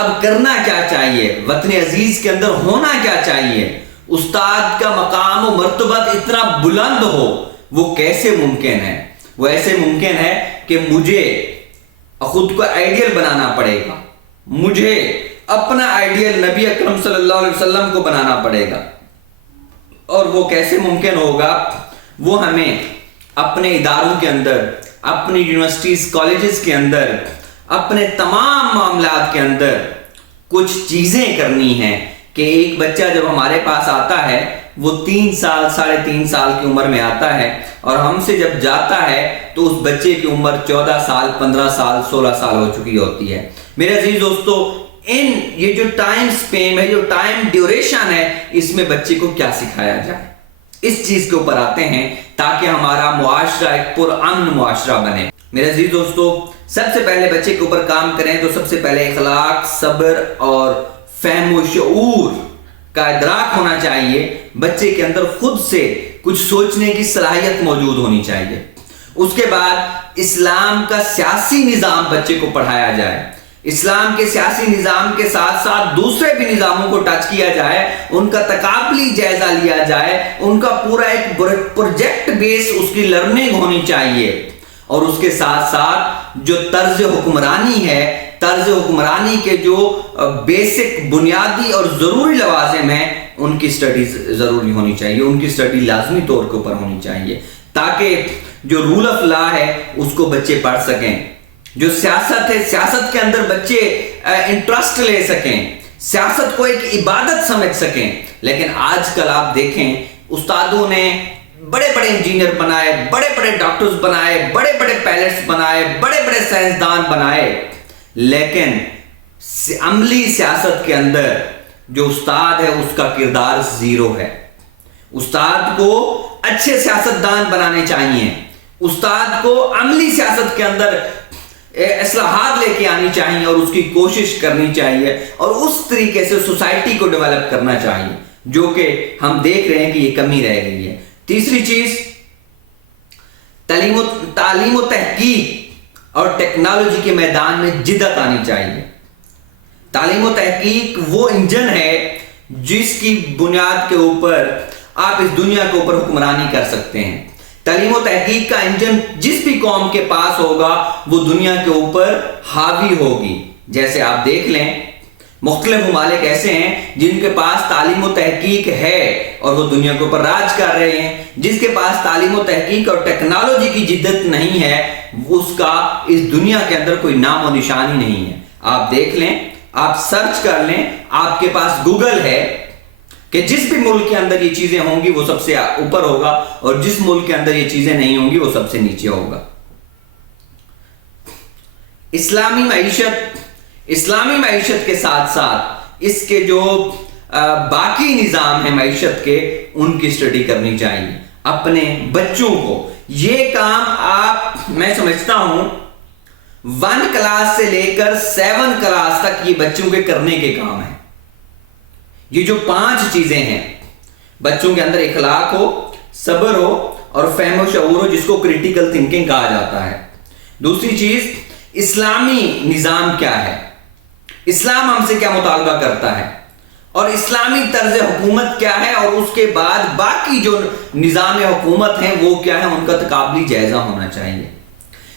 اب کرنا کیا چاہیے، وطن عزیز کے اندر ہونا کیا چاہیے، استاد کا مقام و مرتبہ اتنا بلند ہو، وہ کیسے ممکن ہے؟ وہ ایسے ممکن ہے کہ مجھے خود کو آئیڈیل بنانا پڑے گا، مجھے اپنا آئیڈیل نبی اکرم صلی اللہ علیہ وسلم کو بنانا پڑے گا۔ اور وہ کیسے ممکن ہوگا؟ وہ ہمیں اپنے اداروں کے اندر، اپنی یونیورسٹیز کالجز کے اندر، اپنے تمام معاملات کے اندر کچھ چیزیں کرنی ہیں کہ ایک بچہ جب ہمارے پاس آتا ہے وہ 3 سال 3.5 سال کی عمر میں آتا ہے، اور ہم سے جب جاتا ہے تو اس بچے کی عمر 14 سال 15 سال 16 سال ہو چکی ہوتی ہے۔ میرے عزیز دوستو، یہ جو ٹائم سپیم ہے، جو ٹائم ڈیوریشن ہے، اس میں بچے کو کیا سکھایا جائے، اس چیز کے اوپر آتے ہیں تاکہ ہمارا معاشرہ ایک پرامن معاشرہ بنے۔ میرے عزیز دوستو، سب سے پہلے بچے کے اوپر کام کریں تو سب سے پہلے اخلاق، صبر اور فہم و شعور کا ادراک ہونا چاہیے۔ بچے کے اندر خود سے کچھ سوچنے کی صلاحیت موجود ہونی چاہیے۔ اس کے بعد اسلام کا سیاسی نظام بچے کو پڑھایا جائے، اسلام کے سیاسی نظام کے ساتھ ساتھ دوسرے بھی نظاموں کو ٹچ کیا جائے، ان کا تقابلی جائزہ لیا جائے، ان کا پورا ایک پروجیکٹ بیس اس کی لرننگ ہونی چاہیے۔ اور اس کے ساتھ ساتھ جو طرز حکمرانی ہے، طرز حکمرانی کے جو بیسک بنیادی اور ضروری لوازم ہیں، ان کی سٹڈیز ضروری ہونی چاہیے، ان کی سٹڈی لازمی طور کے اوپر ہونی چاہیے، تاکہ جو رول آف لا ہے اس کو بچے پڑھ سکیں، جو سیاست ہے سیاست کے اندر بچے انٹرسٹ لے سکیں، سیاست کو ایک عبادت سمجھ سکیں۔ لیکن آج کل آپ دیکھیں، استادوں نے بڑے بڑے انجینئر بنائے، بڑے بڑے ڈاکٹرز بنائے، بڑے بڑے پائلٹس بنائے، بڑے بڑے سائنسدان بنائے، لیکن عملی سیاست کے اندر جو استاد ہے اس کا کردار زیرو ہے۔ استاد کو اچھے سیاستدان بنانے چاہیے، استاد کو عملی سیاست کے اندر اصلاحات لے کے آنی چاہیے اور اس کی کوشش کرنی چاہیے، اور اس طریقے سے سوسائٹی کو ڈیولپ کرنا چاہیے، جو کہ ہم دیکھ رہے ہیں کہ یہ کمی رہ گئی ہے۔ تیسری چیز، تعلیم و تحقیق اور ٹیکنالوجی کے میدان میں جدت آنی چاہیے۔ تعلیم و تحقیق وہ انجن ہے جس کی بنیاد کے اوپر آپ اس دنیا کے اوپر حکمرانی کر سکتے ہیں۔ تعلیم و تحقیق کا انجن جس بھی قوم کے پاس ہوگا وہ دنیا کے اوپر حاوی ہوگی۔ جیسے آپ دیکھ لیں، مختلف ممالک ایسے ہیں جن کے پاس تعلیم و تحقیق ہے اور وہ دنیا کے اوپر راج کر رہے ہیں، جس کے پاس تعلیم و تحقیق اور ٹیکنالوجی کی جدت نہیں ہے، اس کا اس دنیا کے اندر کوئی نام و نشانی نہیں ہے۔ آپ دیکھ لیں، آپ سرچ کر لیں، آپ کے پاس گوگل ہے کہ جس بھی ملک کے اندر یہ چیزیں ہوں گی وہ سب سے اوپر ہوگا، اور جس ملک کے اندر یہ چیزیں نہیں ہوں گی وہ سب سے نیچے ہوگا۔ اسلامی معیشت کے ساتھ ساتھ اس کے جو باقی نظام ہیں معیشت کے، ان کی سٹڈی کرنی چاہیے۔ اپنے بچوں کو یہ کام میں سمجھتا ہوں 1 کلاس سے لے کر 7 کلاس تک یہ بچوں کے کرنے کے کام ہیں۔ یہ جو 5 چیزیں ہیں، بچوں کے اندر اخلاق ہو، صبر ہو اور فہم و شعور ہو، جس کو کریٹیکل تھنکنگ کہا جاتا ہے۔ دوسری چیز، اسلامی نظام کیا ہے، اسلام ہم سے کیا مطالبہ کرتا ہے، اور اسلامی طرز حکومت کیا ہے، اور اس کے بعد باقی جو نظام حکومت ہیں وہ کیا ہے، ان کا تقابلی جائزہ ہونا چاہیے۔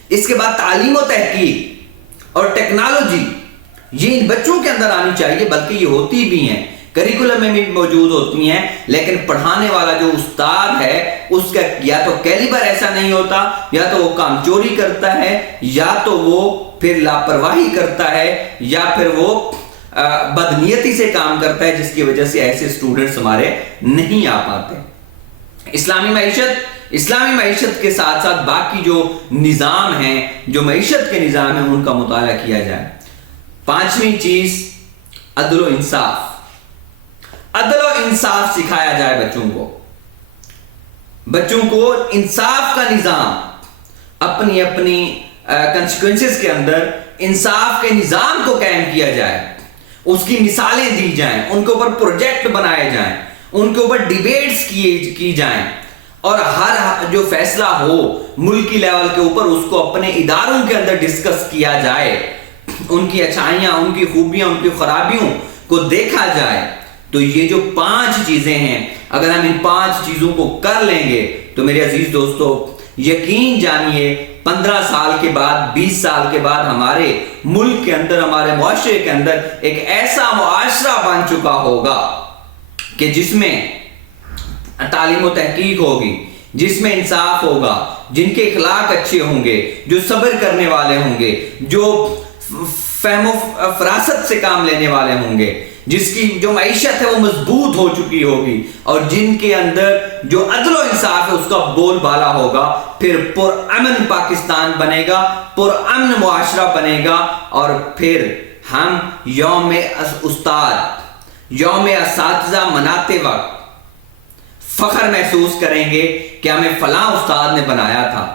اس کے بعد تعلیم و تحقیق اور ٹیکنالوجی، یہ ان بچوں کے اندر آنی چاہیے، بلکہ یہ ہوتی بھی ہیں، کریکولم میں بھی موجود ہوتی ہیں، لیکن پڑھانے والا جو استاد ہے اس کا یا تو کیلیبر ایسا نہیں ہوتا، یا تو وہ کام چوری کرتا ہے، یا تو وہ پھر لاپرواہی کرتا ہے، یا پھر وہ بدنیتی سے کام کرتا ہے، جس کی وجہ سے ایسے اسٹوڈنٹس ہمارے نہیں آ پاتے۔ اسلامی معیشت کے ساتھ ساتھ باقی جو نظام ہیں، جو معیشت کے نظام ہیں، ان کا مطالعہ کیا جائے۔ 5ویں چیز، عدل و انصاف سکھایا جائے بچوں کو انصاف کا نظام، اپنی کنسیکوینسز کے اندر انصاف کے نظام کو قائم کیا جائے، اس کی مثالیں دی جائیں، ان کے اوپر پروجیکٹ بنائے جائیں، ان کے اوپر ڈیبیٹس کی جائیں، اور ہر جو فیصلہ ہو ملکی لیول کے اوپر اس کو اپنے اداروں کے اندر ڈسکس کیا جائے۔ ان کی اچھائیاں، ان کی خوبیاں، ان کی خرابیوں کو دیکھا جائے تو یہ جو 5 چیزیں ہیں، اگر ہم ان 5 چیزوں کو کر لیں گے تو میرے عزیز دوستو یقین جانیے 15 سال کے بعد، 20 سال کے بعد ہمارے ملک کے اندر، ہمارے معاشرے کے اندر ایک ایسا معاشرہ بن چکا ہوگا کہ جس میں تعلیم و تحقیق ہوگی، جس میں انصاف ہوگا، جن کے اخلاق اچھے ہوں گے، جو صبر کرنے والے ہوں گے، جو فہم و فراست سے کام لینے والے ہوں گے، جس کی جو معیشت ہے وہ مضبوط ہو چکی ہوگی، اور جن کے اندر جو عدل و انصاف ہے اس کا بول بالا ہوگا، پھر پرامن پاکستان بنے گا، پرامن معاشرہ بنے گا، اور پھر ہم یوم استاد، یوم اساتذہ مناتے وقت فخر محسوس کریں گے کہ ہمیں فلاں استاد نے بنایا تھا،